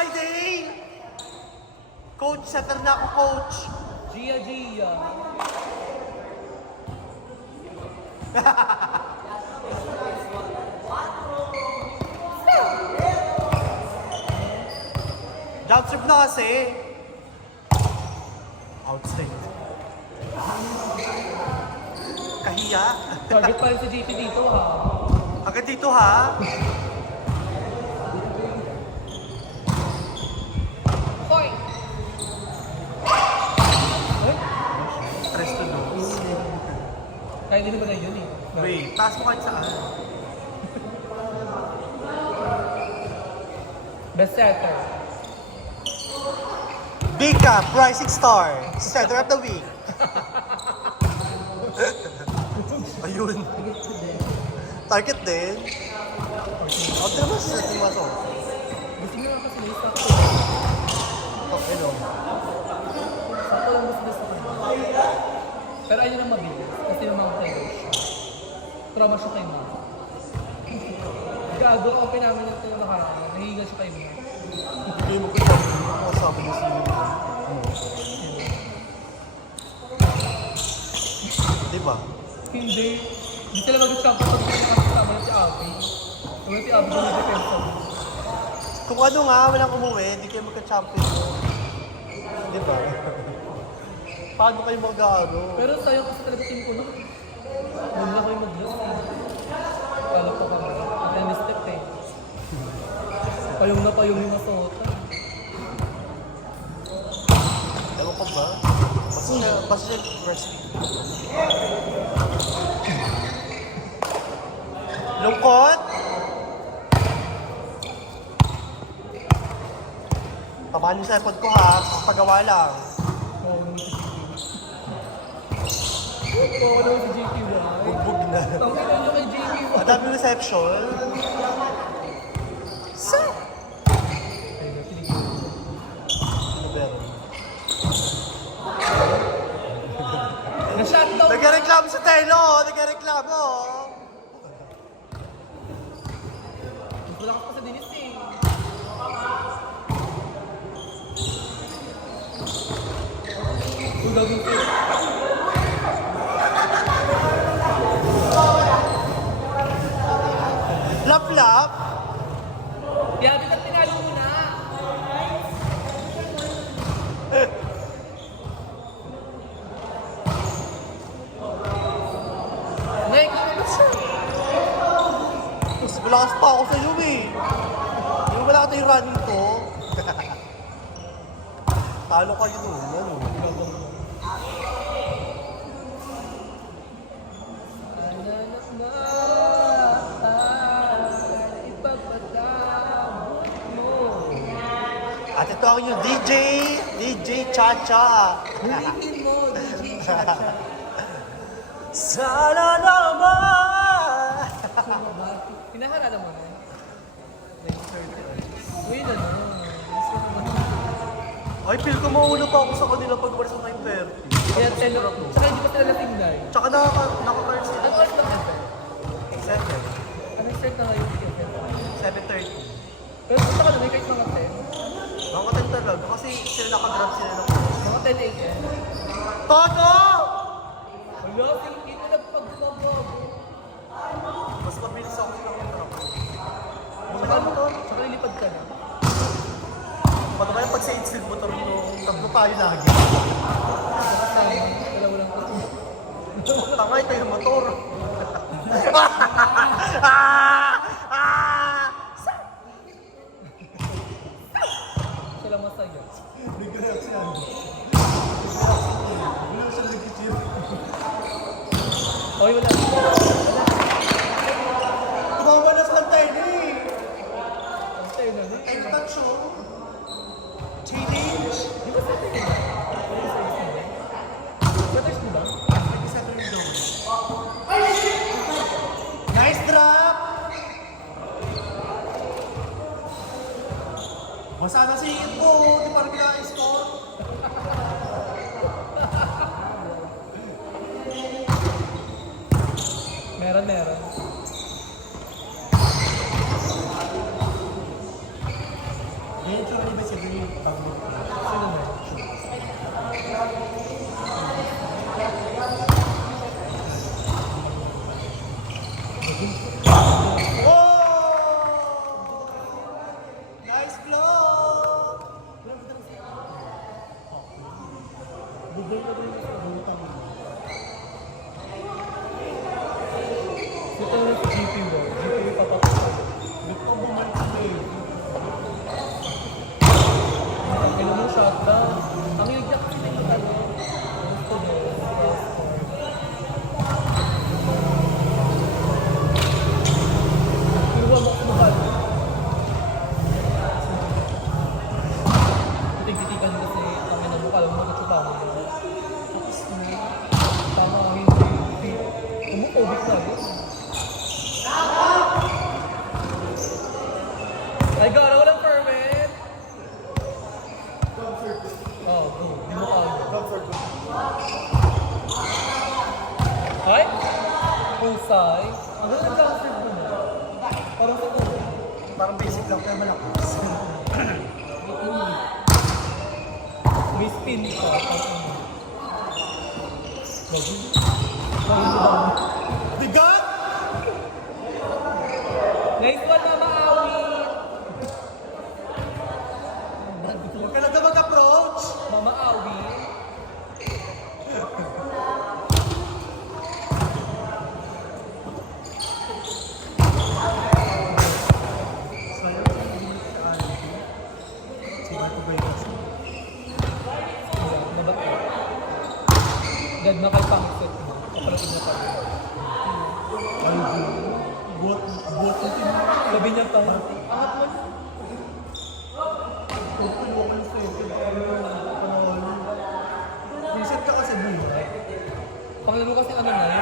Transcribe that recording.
Friday! Coach, setter na ako, coach. Gia. Jump serve na kasi. Outside. Kahiya. Target pa rin si JP dito ha. Agad dito ha. Hoy! Hoy! Stress to lose. Kaya din naman na yun eh. Wait, taas mo kahit saan. Best setter. Bika, Rising Star, Center of the Week. Ayun. Target din. Out naman sa setting mo ito. Gusto nyo lang kasi na yung sakto. Okay, no? Sakto lang gusto sa kanya. Pero ayun lang mabilis. Kasi yung mga tayo siya. Trauma siya kay Mama. Gago, open namin ito nakaraan. Nahihiga siya kay Mama. Hindi mo ko sabi. Ako sabi mo sino. Diba? Hindi. Hindi sila mag-champion pag nakasama na si Abby. Wala si Abby na defense. Kung ano nga, walang umuwi, hindi kayo magka-champion. Diba? Paano kayo mag-ano? Pero sa'yo kasi talaga team ko na. Huwag na kayo mag-lose eh. Kala ko kami. At any step eh. Payong na payong yung masota. Ewan ko ba? Basta siya wrestling. Lungkot! Tamaan niyo sa ipod ko ha, pagawa lang. Oo naman si JP White. Bugbog na. Ang ina nyo kay JP White. Madaming reception. Sa? Ano ba yan? Na-shutdown! Nagreklamo sa Telo! Nagreklamo! Wala ka pa sa dinis eh. Kung gagawin ko. Lap-lap! Yabi ka tinalo mo na. Next! Mas malakas pa ako sa iyo eh. Yung wala ka yung running to. Talo kayo doon. Ano? Anak na ipagpatabot mo. At ito ang inyong DJ Chacha. Huliin mo, DJ Chacha. Sana naman! Pinahalala mo na. Uy, ano? Ay, feel ko mauna pa ako sa kanila pag wala sa 9:30. Kaya telo ako. Tsaka hindi pa sila natingnan. Tsaka naka-card sila. Ano oras na kasi? 7. Ano start na ngayon? 7:30. Pero punta ka na, may kahit mga 10. Mga 10 talaga kasi sila naka-grab sila ng Mga 10 a.m. Toto! Wala, hindi na pagkabog. Mas mabilis ako ng truck. Bumitahan mo to. Tsaka nilipad ka na. Paano kaya pag sa instead motor nung tatlo tayo lagi? Tsaka tayo, dalawa lang ko. Tanga ito yung motor. Ah! Ah! Sila masaya. Oy, wala. Tumama na sa antay na eh. Ang tayo na rin. Ay, touch show. Change. Di ba sa tayo na? Wala sa isa na. Brothers, di ba? Isa to yung doon. Nice drop! Basa na singit ko. Di pa rin pinaka-score. Meron. Yan, sorry Ito na si GP mo. GP papapasok. Kailan mo shutdown? Ang hilig niya kasi ng ano. Gusto niya. Pinuha mo ako mahal. Titig-titigan kasi kami ng mukha. Alam mo magkatsupa mo. Tama ang hindi. Umukobik na rin. Ay, gano'n walang permit. Oh, di mo kaya. Ay? Pusay? Ano nag-comfort mo na? Parang ito. Parang basic lang kaya malakas. May spin pa. Bago. Bigat! Nice one na maawit. Huwag ka na ka mag-approach! Mama Awi. Sayang sa hindi ka Aldi. Sige ko ba yun? Mabaki. Gad na kay pangset mo. Kapalating na pa. Aldi. Buot ang team. Sabi niya tayo. Angat mo. Reset ka kasi buhay. Panglaro kasi ano na,